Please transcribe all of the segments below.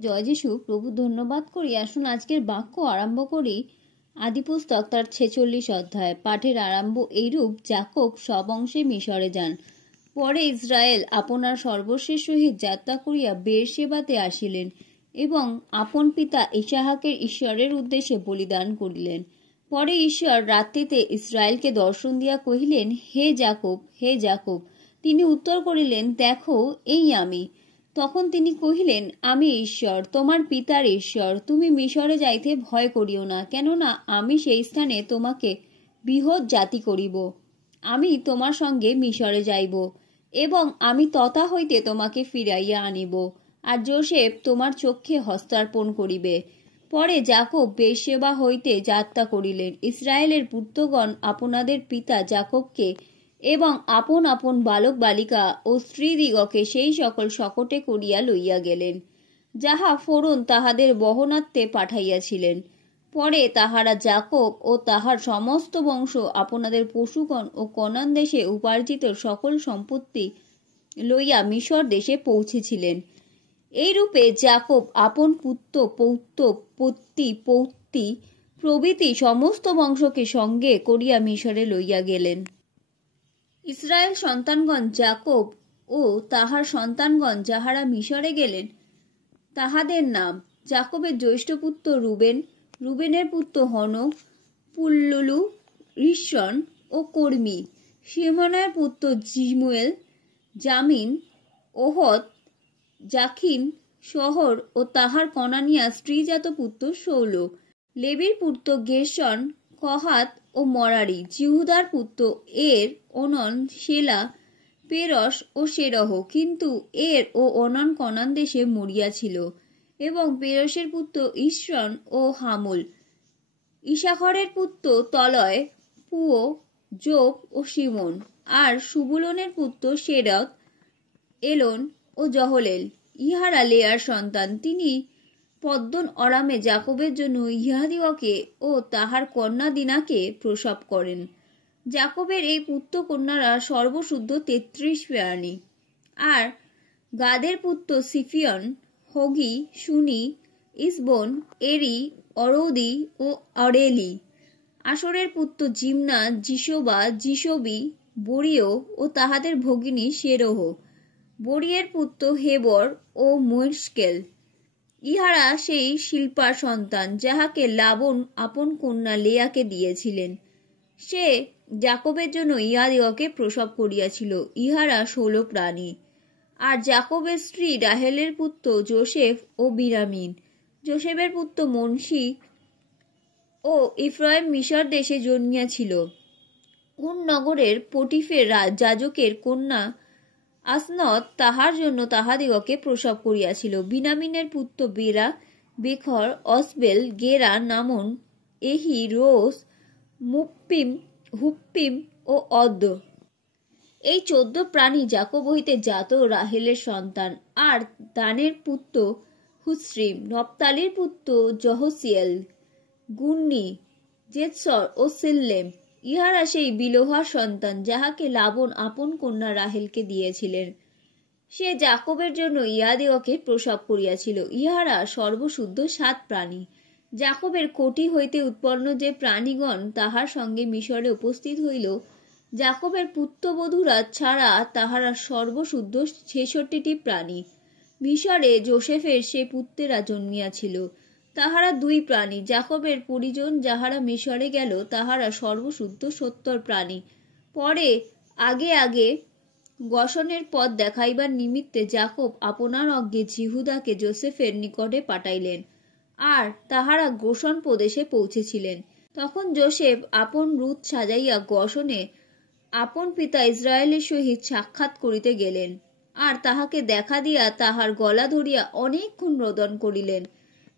জয় যিশু। প্রভু ধন্যবাদ করি। আসুন আজকের বাক্য আরম্ভ করি। আদিপুস্তক তার 46 অধ্যায়। পাঠের আরম্ভ এইরূপ: যাকব সব অংশে মিশরে যান। পরে ইসরায়েল আপনার সর্বশেষ সহিত যাত্রা করিয়া বেরশেবাতে আসিলেন এবং আপন পিতা ইসাহাকের ঈশ্বরের উদ্দেশ্যে বলিদান করিলেন। পরে ঈশ্বর রাত্রিতে ইসরায়েলকে দর্শন দিয়া কহিলেন, হে যাকব, হে যাকব। তিনি উত্তর করিলেন, দেখো, এই আমি। তখন তিনি কহিলেন, আমি ঈশ্বর, তোমার পিতার ঈশ্বর। তুমি মিশরে যাইতে ভয় করিও না, কেননা আমি সেই স্থানে তোমাকে বৃহৎ জাতি করিব। আমি তোমার সঙ্গে মিশরে যাইব এবং আমি তথা হইতে তোমাকে ফিরাইয়া আনিব, আর যোসেফ তোমার চক্ষে হস্তার্পণ করিবে। পরে যাকব বেরশেবা হইতে যাত্রা করিলেন। ইসরায়েলের পুত্রগণ আপনাদের পিতা যাকবকে এবং আপন আপন বালক বালিকা ও স্ত্রীদিগকে সেই সকল শকটে করিয়া লইয়া গেলেন, যাহা ফোরন তাহাদের বহনার্থে পাঠাইয়াছিলেন। পরে তাহারা যাকব ও তাহার সমস্ত বংশ আপনাদের পশুগণ ও কনান দেশে উপার্জিত সকল সম্পত্তি লইয়া মিশর দেশে পৌঁছেছিলেন। এইরূপে যাকব আপন পুত্র পৌত্র পত্নী পৌত্রী প্রভৃতি সমস্ত বংশকে সঙ্গে করিয়া মিশরে লইয়া গেলেন। ইসরায়েল সন্তানগণ যাকব ও তাহার সন্তানগণ যাহারা মিশরে গেলেন, তাহাদের নাম: যাকবের জ্যৈষ্ঠ পুত্র রুবেন, রুবেনের পুত্র হনক, পুল্লুলু, রিশন ও কর্মী। শিমনের পুত্র জিমুয়েল, জামিন, ওহদ, জাখিন শহর ও তাহার কনানিয়া স্ত্রীজাত পুত্র শৌল। লেবির পুত্র গেরশন, কহাত ও মরারি। জিহুদার পুত্র এর, ওনন, সেলা, পেরস ও সেরহ। কিন্তু এর ও ওনন কনান দেশে মরিয়াছিল। এবং পেরসের পুত্র ইসরন ও হামুল। ইসাখরের পুত্র তলয়, পুও, যোব ও শিমন। আর সুবুলনের পুত্র সেরত, এলন ও জহলেল। ইহারা লেয়ার সন্তান। তিনি পদ্দন অরামে যাকবের জন্য ইহাদিগকে ও তাহার কন্যা দিনাকে প্রসব করেন। যাকবের এই পুত্র কন্যারা সর্বশুদ্ধ 33 প্রাণী। আর গাদের পুত্র সিফিয়ন, হগি, শুনি, ইসবন, এরি, অরৌদি ও অরেলি। আসরের পুত্র জিমনা, জিশোবা, জিশোবি, বরিও ও তাহাদের ভগিনী সেরহ। বরিয়ের পুত্র হেবর ও মুশকেল। ইহারা সেই শিল্পার সন্তান, যাহাকে লাবন আপন কন্যা লেয়াকে দিয়েছিলেন। সে যাকবের জন্য ইহাদিগকে প্রসব করিয়াছিল। ইহারা 16 প্রাণী। আর যাকবের স্ত্রী রাহেলের পুত্র যোসেফ ও বিরামিন। যোসেফের পুত্র মনসি ও ইফ্রাইম মিশর দেশে জন্মিয়াছিল। কোন নগরের পটিফের যাজকের কন্যা আসনত তাহার জন্য তাহাদিগকে প্রসব করিয়াছিল। বিনামিনের পুত্র বেরা, বেখর, অসবেল, গেরা, নামন, এহি, রোস, মুপ্পিম, হুপ্পিম ও অদ্দ। এই 14 প্রাণী যাকব হইতে জাত রাহেলের সন্তান। আর দানের পুত্র হুশ্রিম, নপ্তালির পুত্র জহসিয়েল, গুন্নি, জেতসর ও সিল্লেম। ইহারা সেই বিলোহার সন্তান, যাহাকে লাবন আপন কন্যা রাহেলকে দিয়েছিলেন। সে যাকবের জন্য ইহাদিগকে প্রসব করিয়াছিল। ইহারা সর্বশুদ্ধ 7 প্রাণী। যাকবের কোটি হইতে উৎপন্ন যে প্রাণীগণ তাহার সঙ্গে মিশরে উপস্থিত হইল, যাকবের পুত্রবধূরা ছাড়া তাহারা সর্বশুদ্ধ 66টি প্রাণী। মিশরে যোসেফের সে পুত্রেরা জন্মিয়াছিল। তাহারা 2 প্রাণী। যাকবের পরিজন যাহারা মিশরে গেল, তাহারা সর্বশুদ্ধ 70 প্রাণী। পরে আগে আগে গশনের পথ দেখাইবার নিমিত্তে যাকব আপনার অজ্ঞে জিহুদাকে যোসেফের নিকটে পাঠাইলেন। আর তাহারা গোশন প্রদেশে পৌঁছেছিলেন। তখন যোসেফ আপন রূপ সাজাইয়া গশনে আপন পিতা ইসরায়েলের সহিত সাক্ষাৎ করিতে গেলেন। আর তাহাকে দেখা দিয়া তাহার গলা ধরিয়া অনেকক্ষণ রোদন করিলেন।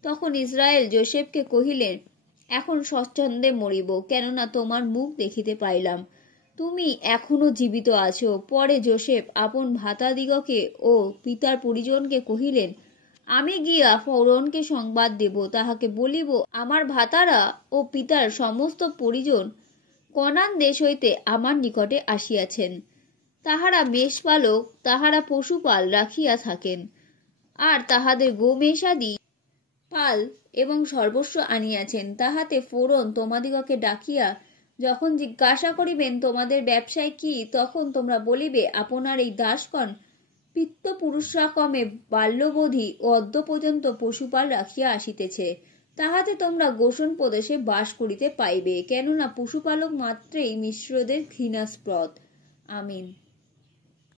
তখন ইসরায়েল যোসেফকে কহিলেন, এখন স্বচ্ছন্দে মরিব, কেননা তোমার মুখ দেখিতে পাইলাম, তুমি এখনো জীবিত আছো। পরে যোসেফ আপন ভাতাদিগকে ও পিতার পরিজনকে কহিলেন, আমি গিয়া ফরৌনকে সংবাদ দেব, তাহাকে বলিব, আমার ভাতারা ও পিতার সমস্ত পরিজন কনান দেশ হইতে আমার নিকটে আসিয়াছেন। তাহারা মেষপালক, তাহারা পশুপাল রাখিয়া থাকেন। আর তাহাদের গোমেষাদি পাল এবং সর্বস্ব আনিয়াছেন। তাহাতে ফোড়ন তোমাদিগকে ডাকিয়া যখন জিজ্ঞাসা করিবেন তোমাদের ব্যবসায় কি, তখন তোমরা বলিবে আপনার এই দাসগণ পিত্ত পুরুষাকমে বাল্যবধি ও অদ্য পর্যন্ত পশুপাল রাখিয়া আসিতেছে। তাহাতে তোমরা গোষণ প্রদেশে বাস করিতে পাইবে, কেননা পশুপালক মাত্রেই মিশ্রদের ঘৃণাস্পদ। আমিন।